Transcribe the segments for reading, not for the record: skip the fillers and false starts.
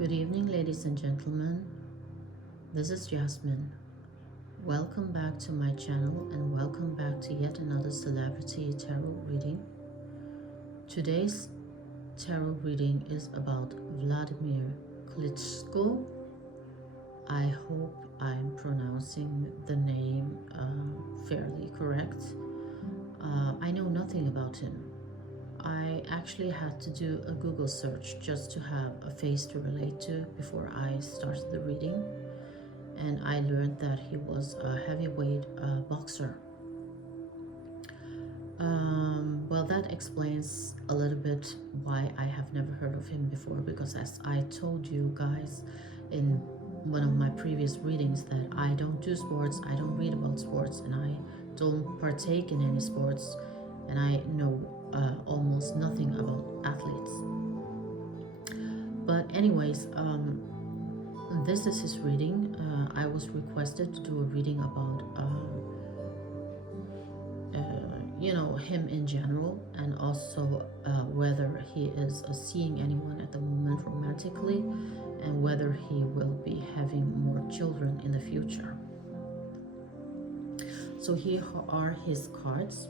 Good evening, ladies and gentlemen. This is Jasmine. Welcome back to my channel and welcome back to yet another celebrity tarot reading. Today's tarot reading is about Wladamir Klitschko. I hope I'm pronouncing the name fairly correct. I know nothing about him. I actually had to do a Google search just to have a face to relate to before I started the reading, and I learned that he was a heavyweight boxer. Well, that explains a little bit why I have never heard of him before, because as I told you guys in one of my previous readings that I don't do sports, I don't read about sports, and I don't partake in any sports, and I know almost nothing about athletes. But anyways, this is his reading. I was requested to do a reading about him in general, and also whether he is seeing anyone at the moment romantically, and whether he will be having more children in the future. So here are his cards.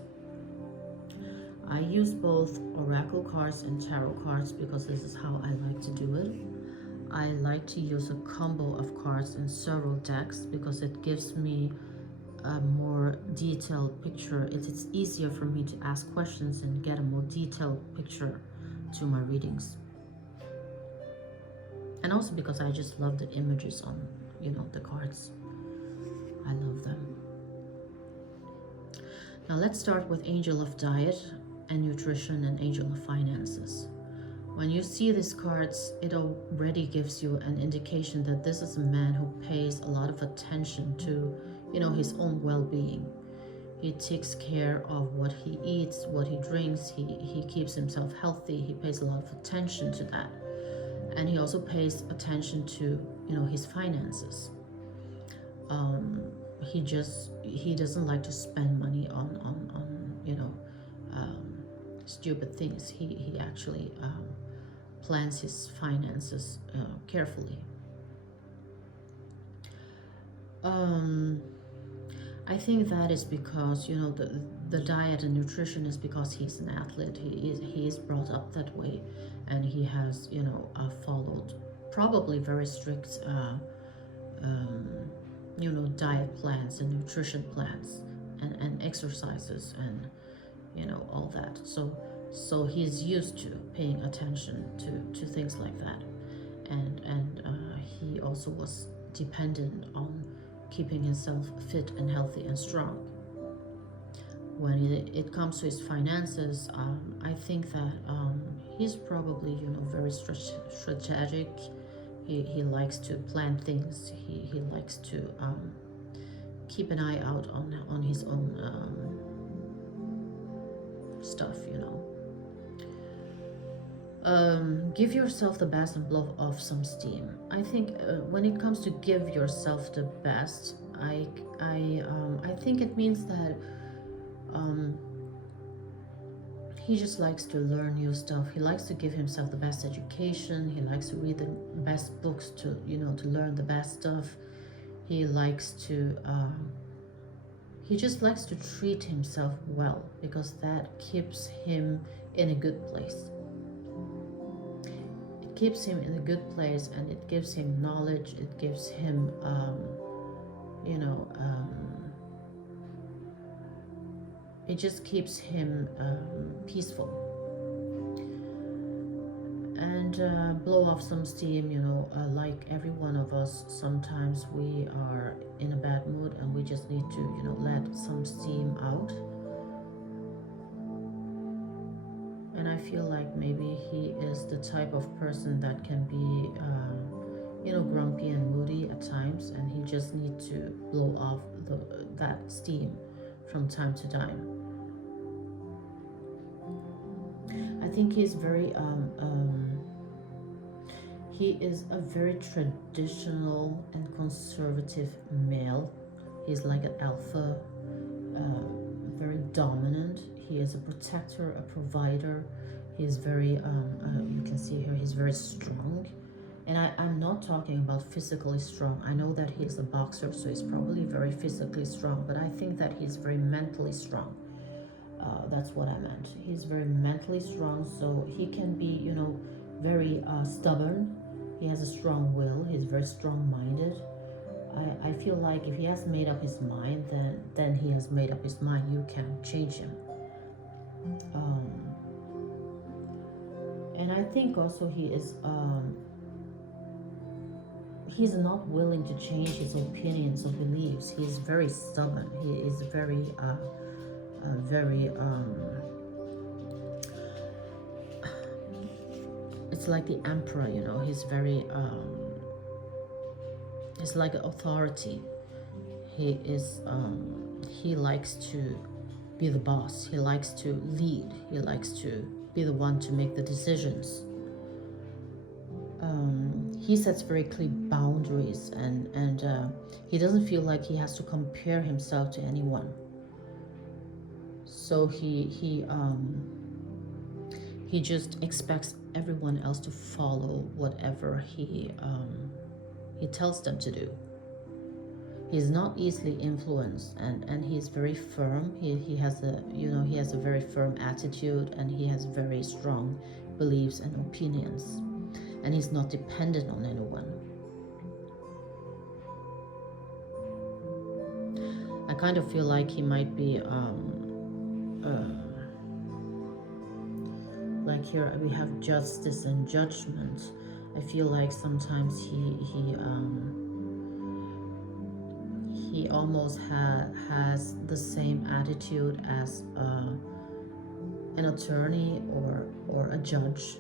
I use both oracle cards and tarot cards because this is how I like to do it. I like to use a combo of cards in several decks because it gives me a more detailed picture. It's easier for me to ask questions and get a more detailed picture to my readings. And also because I just love the images on, the cards. I love them. Now let's start with Angel of Diet and Nutrition and Angel of Finances. When you see these cards, it already gives you an indication that this is a man who pays a lot of attention to, his own well-being. He takes care of what he eats, what he drinks. He keeps himself healthy. He pays a lot of attention to that. And he also pays attention to, his finances. He doesn't like to spend money on stupid things. He actually plans his finances carefully. I think that is because the diet and nutrition is because he's an athlete. He is brought up that way, and he has followed probably very strict diet plans and nutrition plans and exercises and all that. So he's used to paying attention to things like that, and he also was dependent on keeping himself fit and healthy and strong. When it comes to his finances, I think that he's probably very strategic. He likes to plan things. He likes to keep an eye out on his own stuff, give yourself the best and blow off some steam. I think when it comes to give yourself the best, I think it means that he just likes to learn new stuff. He likes to give himself the best education. He likes to read the best books to learn the best stuff. He likes to he just likes to treat himself well, because that keeps him in a good place. It keeps him in a good place, and it gives him knowledge. It gives him it just keeps him peaceful. And blow off some steam, like every one of us, sometimes we are in a bad mood and we just need to let some steam out. And I feel like maybe he is the type of person that can be grumpy and moody at times, and he just needs to blow off that steam from time to time. I think he's very he is a very traditional and conservative male. He's like an alpha, very dominant. He is a protector, a provider. He is very you can see here, he's very strong, And I'm not talking about physically strong. I know that he's a boxer, so he's probably very physically strong, but I think that he's very mentally strong. That's what I meant. He's very mentally strong, so he can be, very stubborn. He has a strong will. He's very strong-minded. I feel like if he has made up his mind, then he has made up his mind. You can't change him. And I think also he's not willing to change his opinions or beliefs. He's very stubborn. He is very it's like the emperor, he's very it's like an authority. He likes to be the boss. He likes to lead. He likes to be the one to make the decisions. He sets very clear boundaries, and he doesn't feel like he has to compare himself to anyone. So he just expects everyone else to follow whatever he tells them to do. He's not easily influenced, and he's very firm. He has a very firm attitude, and he has very strong beliefs and opinions, and he's not dependent on anyone. I kind of feel like he might be like here we have justice and judgment. I feel like sometimes he almost has the same attitude as an attorney or a judge,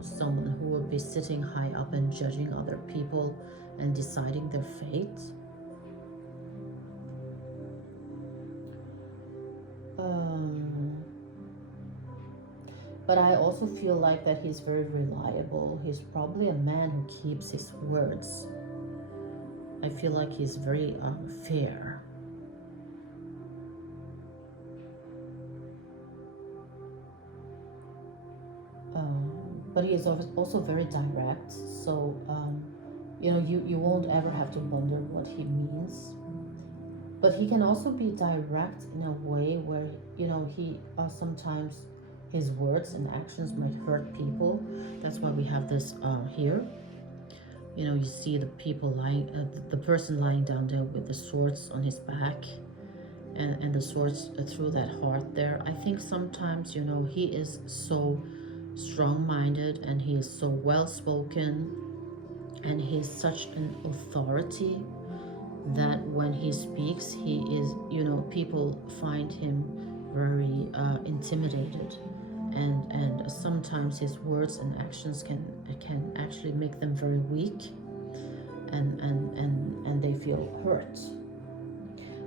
someone who would be sitting high up and judging other people and deciding their fate. But I also feel like that he's very reliable. He's probably a man who keeps his words. I feel like he's very fair. But he is also very direct. So, you won't ever have to wonder what he means. But he can also be direct in a way where, he sometimes his words and actions might hurt people. That's why we have this here. You see the people the person lying down there with the swords on his back, and the swords through that heart there. I think sometimes, he is so strong-minded, and he is so well-spoken, and he's such an authority that when he speaks, he is, people find him very intimidated. And sometimes his words and actions can actually make them very weak, and they feel hurt.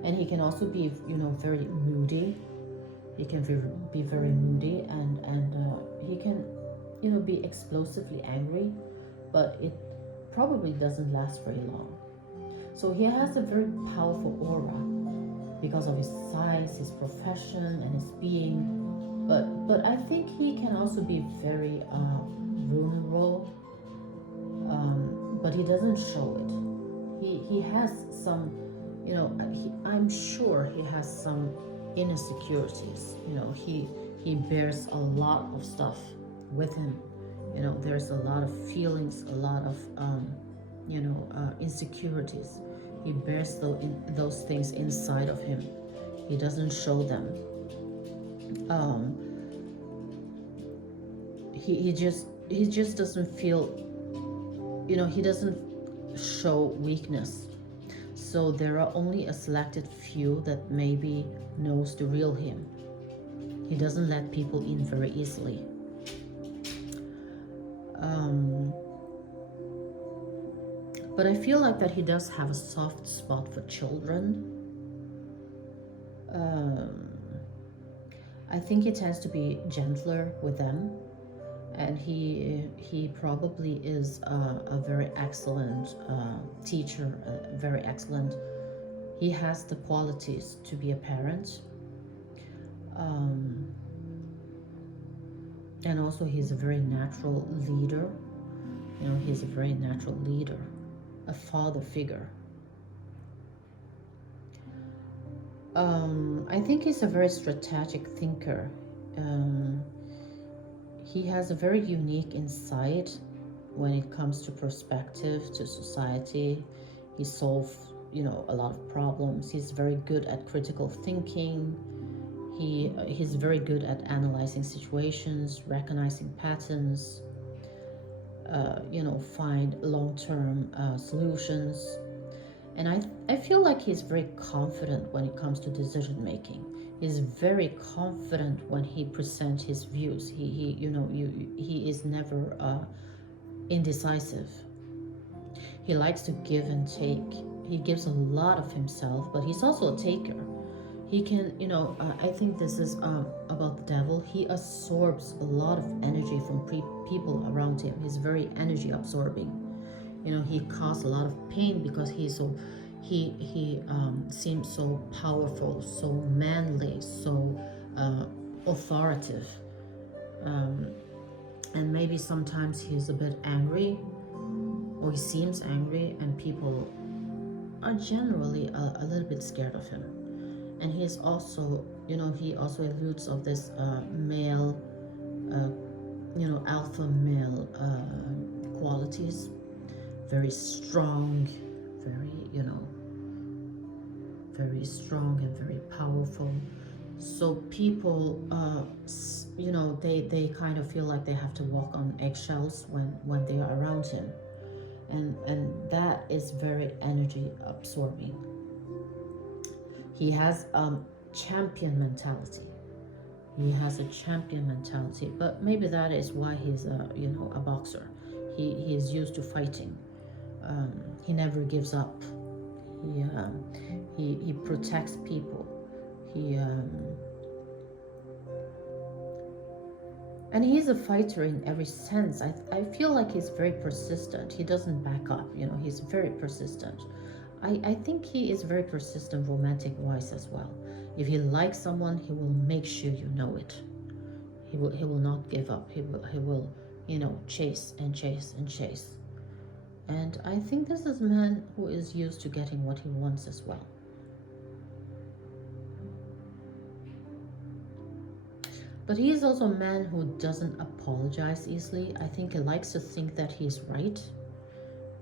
And he can also be very moody. He can be very moody, and he can be explosively angry, but it probably doesn't last very long. So he has a very powerful aura because of his size, his profession, and his being. But I think he can also be very vulnerable, but he doesn't show it. He has some, I'm sure he has some insecurities. He bears a lot of stuff with him. There's a lot of feelings, a lot of insecurities. He bears those things inside of him. He doesn't show them. He just doesn't feel, he doesn't show weakness. So there are only a selected few that maybe knows the real him. He doesn't let people in very easily. But I feel like that he does have a soft spot for children. I think he tends to be gentler with them, and he probably is a very excellent teacher, very excellent. He has the qualities to be a parent, and also he's a very natural leader. You know, he's a very natural leader, a father figure. I think he's a very strategic thinker. Um, he has a very unique insight when it comes to perspective, to society. He solves, you know, a lot of problems. He's very good at critical thinking. He's very good at analyzing situations, recognizing patterns, you know, find long-term solutions. And I feel like he's very confident when it comes to decision making. He's very confident when he presents his views. He you know, he is never indecisive. He likes to give and take. He gives a lot of himself, but he's also a taker. He can, you know, I think this is about the devil. He absorbs a lot of energy from people around him. He's very energy absorbing. You know, he causes a lot of pain because he's so, he seems so powerful, so manly, so authoritative. Um, and maybe sometimes he's a bit angry, or he seems angry, and people are generally a little bit scared of him. And he's also, you know, he also alludes of this male, uh, you know, alpha male qualities. Very strong, very, you know, very strong and very powerful. So people, you know, they kind of feel like they have to walk on eggshells when they are around him. And that is very energy absorbing. He has champion mentality. He has a champion mentality, but maybe that is why he's a, you know, a boxer. He is used to fighting. He never gives up. He protects people. And he's a fighter in every sense. I feel like he's very persistent. He doesn't back up. You know, he's very persistent. I think he is very persistent romantic wise as well. If he likes someone, he will make sure you know it. He will not give up. He will, you know, chase and chase and chase. And I think this is a man who is used to getting what he wants as well. But he is also a man who doesn't apologize easily. I think he likes to think that he's right.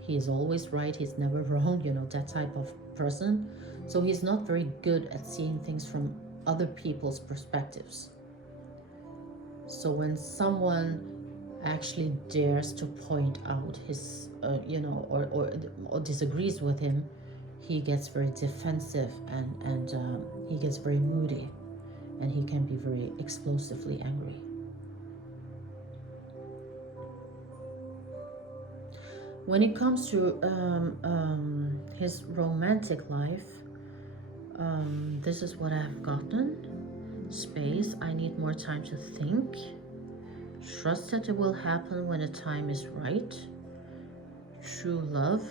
He is always right. He's never wrong, you know, that type of person. So he's not very good at seeing things from other people's perspectives. So when someone actually dares to point out his, you know, or disagrees with him, he gets very defensive and he gets very moody, and he can be very explosively angry. When it comes to his romantic life, this is what I have gotten. Space, I need more time to think. Trust that it will happen when the time is right. True love.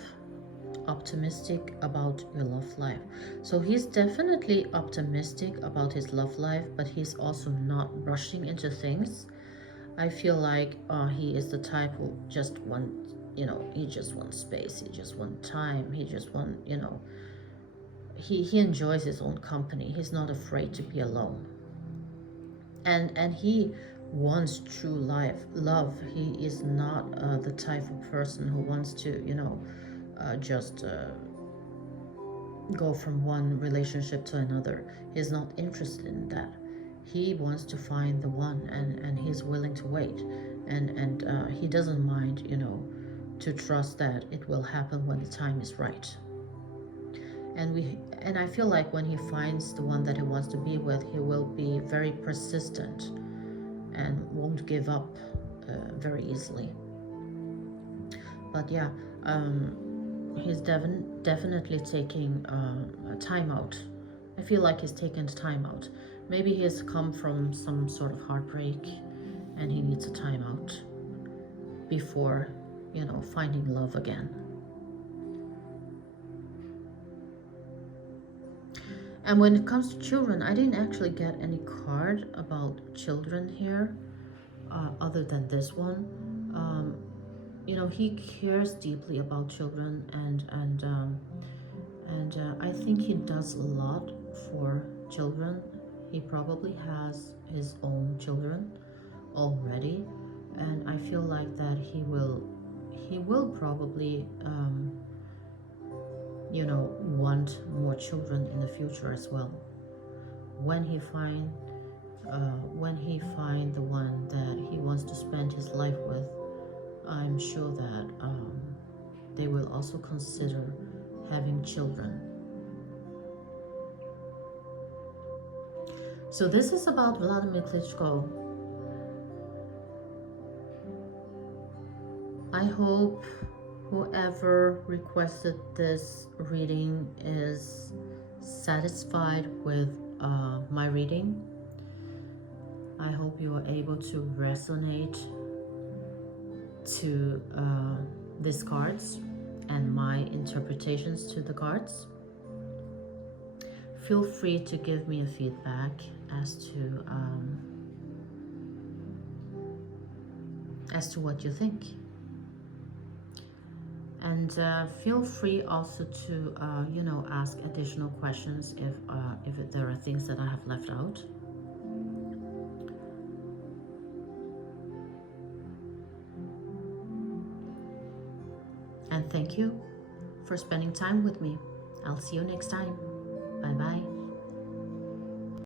Optimistic about your love life. So he's definitely optimistic about his love life, but he's also not rushing into things. I feel like he is the type who just wants, you know, he just wants space, he just wants time, he just wants, you know, he enjoys his own company. He's not afraid to be alone. And he wants true love. He is not the type of person who wants to, you know, just go from one relationship to another. He's not interested in that. He wants to find the one, and he's willing to wait, and he doesn't mind, you know, to trust that it will happen when the time is right. And I feel like when he finds the one that he wants to be with, he will be very persistent and won't give up very easily. But yeah, he's definitely taking a time out. I feel like he's taken time out. Maybe he's come from some sort of heartbreak and he needs a time out before, you know, finding love again. And when it comes to children, I didn't actually get any card about children here, other than this one. he cares deeply about children, and I think he does a lot for children. He probably has his own children already, and I feel like that he will probably want more children in the future as well, when he find the one that he wants to spend his life with. I'm sure that they will also consider having children. So this is about Wladimir Klitschko. I hope whoever requested this reading is satisfied with my reading. I hope you are able to resonate to these cards and my interpretations to the cards. Feel free to give me a feedback as to what you think. And feel free also to ask additional questions if there are things that I have left out. And thank you for spending time with me. I'll see you next time. Bye bye.